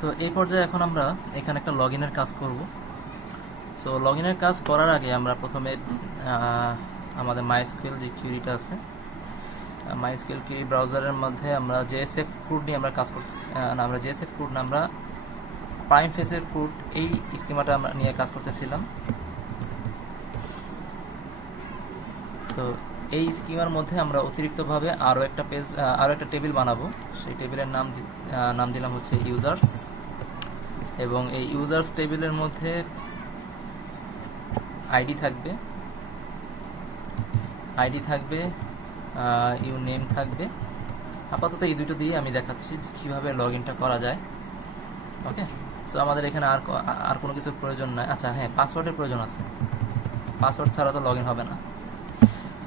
So এই পর্যায়ে এখন আমরা এখানে একটা লগইনের কাজ করব। সো লগইনের কাজ করার আগে আমরা প্রথমে আমাদের মাইএসকিউএল যে কিউরিটা আছে, মাইএসকিউএল কিউরি ব্রাউজারের মধ্যে আমরা জেএসএফ কোড নিয়ে আমরা কাজ করতেছি না, আমরা জেএসএফ কোড না, আমরা প্রাইম ফেসের কোড এই স্কিমাটা আমরা নিয়ে কাজ করতেছিলাম। সো এই স্কিমার মধ্যে আমরা অতিরিক্তভাবে আরও একটা টেবিল বানাবো। সেই টেবিলের নাম দিলাম হচ্ছে ইউজার্স, এবং এই ইউজার্স টেবিলের মধ্যে আইডি থাকবে, ইউ নেম থাকবে। আপাতত এই দুটো দিয়ে আমি দেখাচ্ছি কীভাবে লগ ইনটা করা যায়। ওকে, সো আমাদের এখানে আর কোনো কিছুর প্রয়োজন নাই। আচ্ছা হ্যাঁ, পাসওয়ার্ডের প্রয়োজন আছে, পাসওয়ার্ড ছাড়া তো লগ ইন হবে না।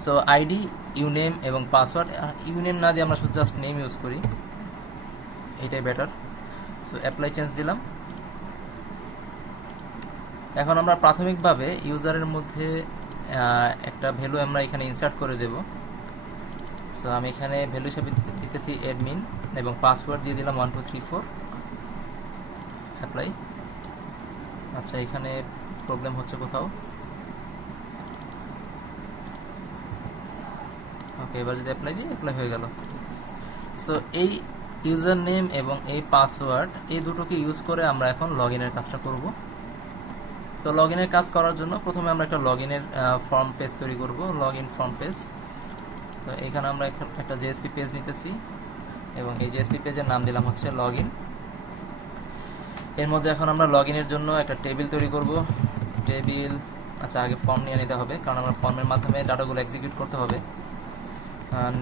সো আইডি, ইউনেম এবং পাসওয়ার্ড। ইউনেম না দিয়ে আমরা শুধু জাস্ট নেম ইউজ করি, এটাই বেটার। সো অ্যাপ্লাই চেঞ্জ দিলাম। এখন আমরা প্রাথমিকভাবে ইউজারের মধ্যে একটা ভ্যালু আমরা এখানে ইনসার্ট করে দেব। সো আমি এখানে ভ্যালু হিসেবে দিতেছি অ্যাডমিন এবং পাসওয়ার্ড দিয়ে দিলাম 1234। অ্যাপ্লাই। আচ্ছা, এখানে প্রবলেম হচ্ছে কোথাও। ওকে, এবার যদি অ্যাপ্লাই দিই, অ্যাপ্লাই হয়ে গেল। সো এই ইউজার নেম এবং এই পাসওয়ার্ড, এই দুটোকে ইউজ করে আমরা এখন লগ ইনের কাজটা করব। সো লগ ইনের কাজ করার জন্য প্রথমে আমরা একটা লগ ইনের ফর্ম পেজ তৈরি করব, log in form page. So এখানে আমরা একটা জেএসপি পেজ নিতেছি এবং এই জেএসপি পেজের নাম দিলাম হচ্ছে লগ ইন। এর মধ্যে এখন আমরা লগ ইনের জন্য একটা টেবিল তৈরি করব। টেবিল, আচ্ছা আগে ফর্ম নিয়ে নিতে হবে, কারণ আমরা ফর্মের মাধ্যমে ডাটাগুলো এক্সিকিউট করতে হবে।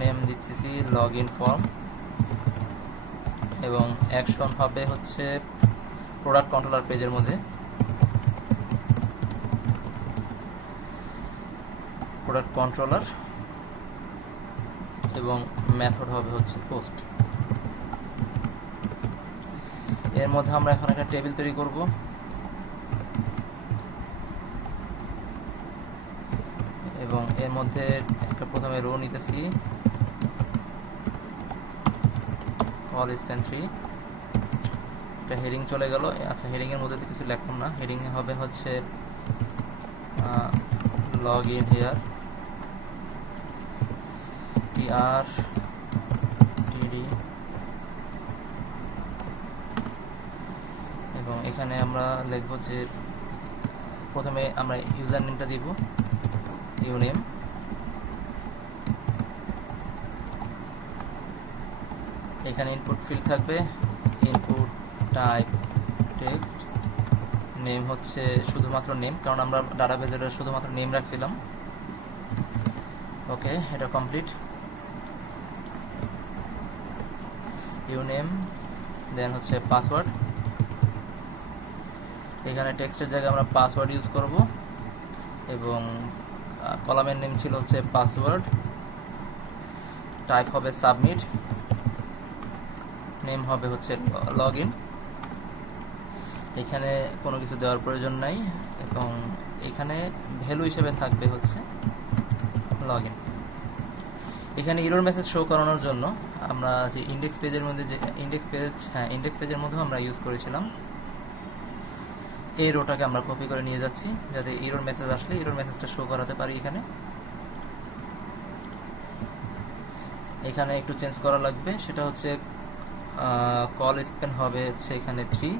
নেম দিচ্ছি লগ ইন ফর্ম, এবং অ্যাকশন হবে হচ্ছে প্রোডাক্ট কন্ট্রোলার পেজের মধ্যে, প্রোডাক্ট কন্ট্রোলার, এবং মেথড হবে হচ্ছে পোস্ট। এর মধ্যে আমরা এখন একটা টেবিল তৈরি করব। এবং এর মধ্যে একটা প্রথমে রো নিতেছি, অল স্প্যান 3। একটা হেডিং চলে গেল। আচ্ছা, হেডিং এর মধ্যে তো কিছু লিখলাম না, হেডিং এ হবে হচ্ছে লগ ইন হিয়ার, টিআর টিডি, এবং এখানে আমরা লিখব যে প্রথমে আমরা ইউজার নেমটা দিব, ইউনেম। এখানে ইনপুট ফিল্ড থাকবে, ইনপুট টাইপ টেক্সট, নেম হচ্ছে শুধুমাত্র নেম, কারণ আমরা ডাটাবেজে শুধুমাত্র নেম রাখছিলাম। ওকে, এটা কমপ্লিট। ইউনেম, দেন হচ্ছে পাসওয়ার্ড। এখানে টেক্সটের জায়গায় আমরা পাসওয়ার্ড ইউজ করব, এবং কলামের নেম ছিল হচ্ছে পাসওয়ার্ড, টাইপ হবে সাবমিট, নেম হবে হচ্ছে লগ ইন। এখানে কোনো কিছু দেওয়ার প্রয়োজন নাই, এবং এখানে ভ্যালু হিসেবে থাকবে হচ্ছে লগ ইন। এখানে এরর মেসেজ শো করানোর জন্য আমরা যে ইন্ডেক্স পেজের মধ্যে যে ইন্ডেক্স পেজের মধ্যেও আমরা ইউজ করেছিলাম, এই রোটাকে আমরা কপি করে নিয়ে যাচ্ছি, যাতে এরর মেসেজ আসলে এরর মেসেজটা শো করাতে পারি। এখানে একটু চেঞ্জ করা লাগবে, সেটা হচ্ছে কল স্পেন হবে হচ্ছে এখানে 3।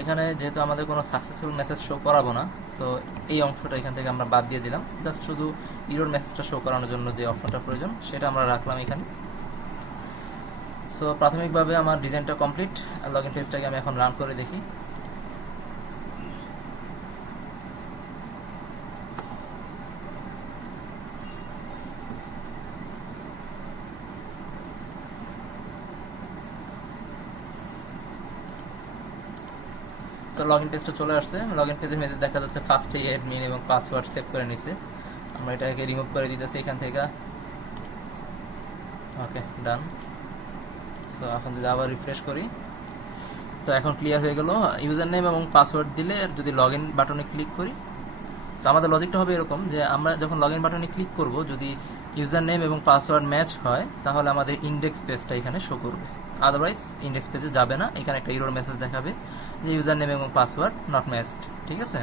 এখানে যেহেতু আমাদের কোনো সাকসেসফুল মেসেজ শো করাবো না, সো এই অংশটা এখান থেকে আমরা বাদ দিয়ে দিলাম। জাস্ট শুধু এরর মেসেজটা শো করানোর জন্য যে অপশনটা প্রয়োজন সেটা আমরা রাখলাম এখানে। সো প্রাথমিকভাবে আমার ডিজাইনটা কমপ্লিট। লগ ইন পেজটাকে আমি এখন রান করে দেখি। সো লগ ইন পেজটা চলে আসছে। লগ ইন পেজের মধ্যে দেখা যাচ্ছে ফার্স্টে অ্যাডমিন এবং পাসওয়ার্ড সেভ করে নিছে। আমরা এটাকে রিমুভ করে দিতেছি এখান থেকে। ওকে, ডান। সো এখন যদি আবার রিফ্রেশ করি, সো এখন ক্লিয়ার হয়ে গেল। ইউজার নেম এবং পাসওয়ার্ড দিলে যদি লগ ইন বাটনে ক্লিক করি, সো আমাদের লজিকটা হবে এরকম যে আমরা যখন লগ ইন বাটনে ক্লিক করব, যদি ইউজার নেম এবং পাসওয়ার্ড ম্যাচ হয় তাহলে আমাদের ইন্ডেক্স পেজটা এখানে শো করবে। আদারওয়াইজ ইন্ডেক্স পেজে যাবে না। এখানে একটা এরর মেসেজ দেখাবে যে ইউজার নেম এবং পাসওয়ার্ড নট ম্যাচড, ঠিক আছে।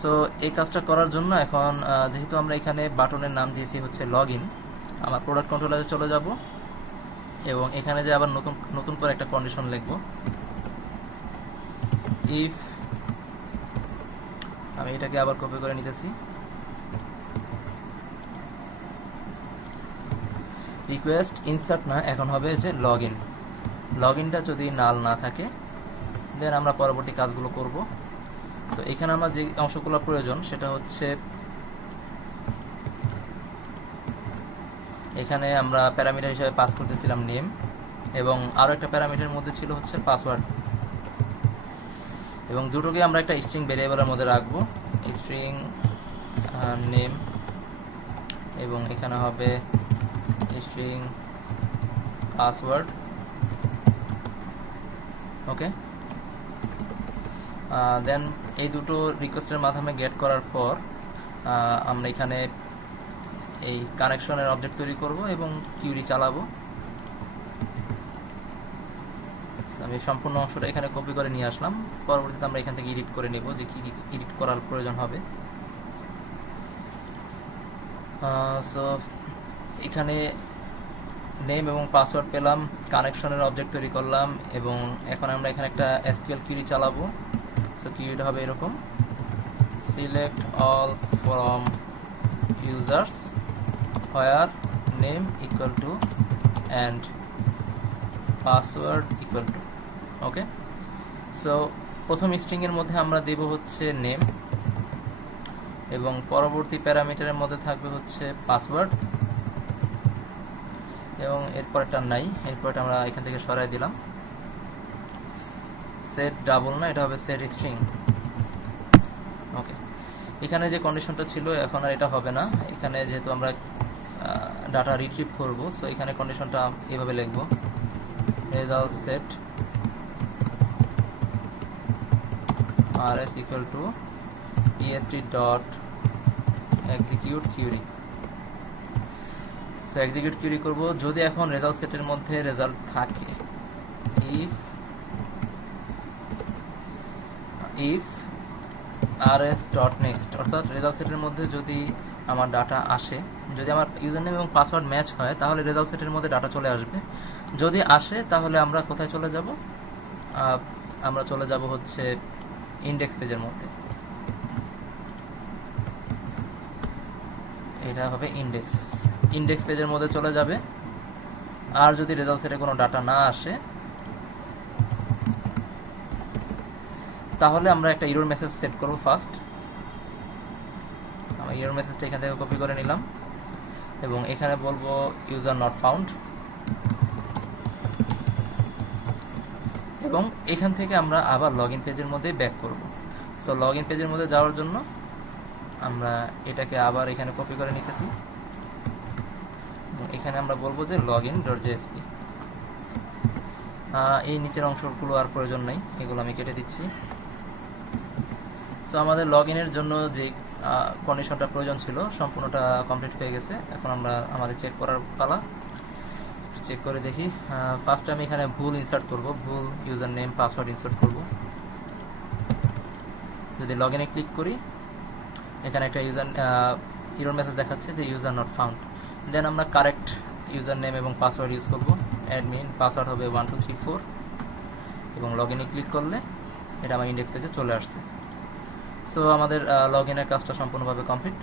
সো এই কাজটা করার জন্য এখন যেহেতু আমরা এখানে বাটনের নাম দিয়েছি হচ্ছে লগ ইন, আমার প্রোডাক্ট কন্ট্রোলারে চলে যাব এবং এখানে যে আবার নতুন করে একটা কন্ডিশন লিখব, ইফ, আমি এটাকে আবার কপি করে নিতেছি, রিকোয়েস্ট ইনসার্ট না, এখন হবে যে লগ ইন। লগ ইনটা যদি নাল না থাকে দেন আমরা পরবর্তী কাজগুলো করব। সো এখানে আমার যে অংশগুলো প্রয়োজন সেটা হচ্ছে এখানে আমরা প্যারামিটার হিসেবে পাস করতেছিলাম নেম এবং আরও একটা প্যারামিটারের মধ্যে ছিল হচ্ছে পাসওয়ার্ড, এবং দুটোকে আমরা একটা স্ট্রিং ভেরিয়েবলের মধ্যে রাখবো, স্ট্রিং নেম, এবং এখানে হবে স্ট্রিং পাসওয়ার্ড। ওকে, দেন এই দুটো রিকোয়েস্টের মাধ্যমে গেট করার পর আমরা এখানে এই কানেকশনের অবজেক্ট তৈরি করব এবং কিউরি চালাবো। আমি সম্পূর্ণ অংশটা এখানে কপি করে নিয়ে আসলাম, পরবর্তীতে আমরা এখান থেকে এডিট করে নেব যে কি এডিট করার প্রয়োজন হবে। সো এখানে নেম এবং পাসওয়ার্ড পেলাম, কানেকশনের অবজেক্ট তৈরি করলাম এবং এখন আমরা এখানে একটা এসকিউএল কিউরি চালাবো। সো কিউরিটা হবে এরকম, select all from users where name equal to and password equal to. Okay, so প্রথম স্ট্রিংয়ের মধ্যে আমরা দেব হচ্ছে নেম এবং পরবর্তী প্যারামিটারের মধ্যে থাকবে হচ্ছে পাসওয়ার্ড, এবং এরপরটা নাই, এরপরটা আমরা এখান থেকে সরাই দিলাম। সেট ডাবল না, এটা হবে সেট স্ট্রিং। ওকে, এখানে যে কন্ডিশনটা ছিল এখন আর এটা হবে না, এখানে যেহেতু আমরা ডাটা রিট্রিভ করব, সো এখানে কন্ডিশনটা এভাবে লিখব, result set rs equal to est dot execute query। So execute query করব যদি এখন রেজাল্ট সেটের মধ্যে রেজাল্ট থাকে, if rs dot next, অর্থাৎ রেজাল্ট সেটের মধ্যে যদি আমার ডাটা আসে, যদি আমার ইউজার নেম এবং পাসওয়ার্ড ম্যাচ হয় তাহলে রেজাল্ট সেটের মধ্যে ডাটা চলে আসবে। যদি আসে তাহলে আমরা কোথায় চলে যাব, আমরা চলে যাব হচ্ছে ইন্ডেক্স পেজের মধ্যে, এটা হবে ইন্ডেক্স পেজের মধ্যে চলে যাবে। আর যদি রেজাল্ট সেটে কোনো ডাটা না আসে তাহলে আমরা একটা এরর মেসেজ সেট করব। ফার্স্ট আমরা এরর মেসেজটা এখান থেকে কপি করে নিলাম এবং এখানে বলবো ইউজার নট ফাউন্ড, এবং এখান থেকে আমরা আবার লগইন পেজের মধ্যে ব্যাক করব। সো লগইন পেজের মধ্যে যাওয়ার জন্য আমরা এটাকে আবার এখানে কপি করে নিতেছি এবং এখানে আমরা বলবো যে login.jsp। এই নিচের অংশগুলো আর প্রয়োজন নেই, এগুলো আমি কেটে দিচ্ছি। সো আমাদের লগইনের জন্য যে কন্ডিশনটা প্রয়োজন ছিল সম্পূর্ণটা কমপ্লিট হয়ে গেছে। এখন আমরা আমাদের চেক করার পালা, চেক করে দেখি। ফার্স্ট আমি এখানে ভুল ইনসার্ট করব, ভুল ইউজার নেম পাসওয়ার্ড ইনসার্ট করব। যদি লগইনে ক্লিক করি এখানে একটা এরর মেসেজ দেখাচ্ছে যে ইউজার নট ফাউন্ড। দেন আমরা কারেক্ট ইউজার নেম এবং পাসওয়ার্ড ইউজ করব, অ্যাডমিন, পাসওয়ার্ড হবে 1234 এবং লগইনে ক্লিক করলে এটা আমার ইন্ডেক্স পেজে চলে আসছে। সো আমাদের লগইনের কাজটা সম্পূর্ণভাবে কমপ্লিট।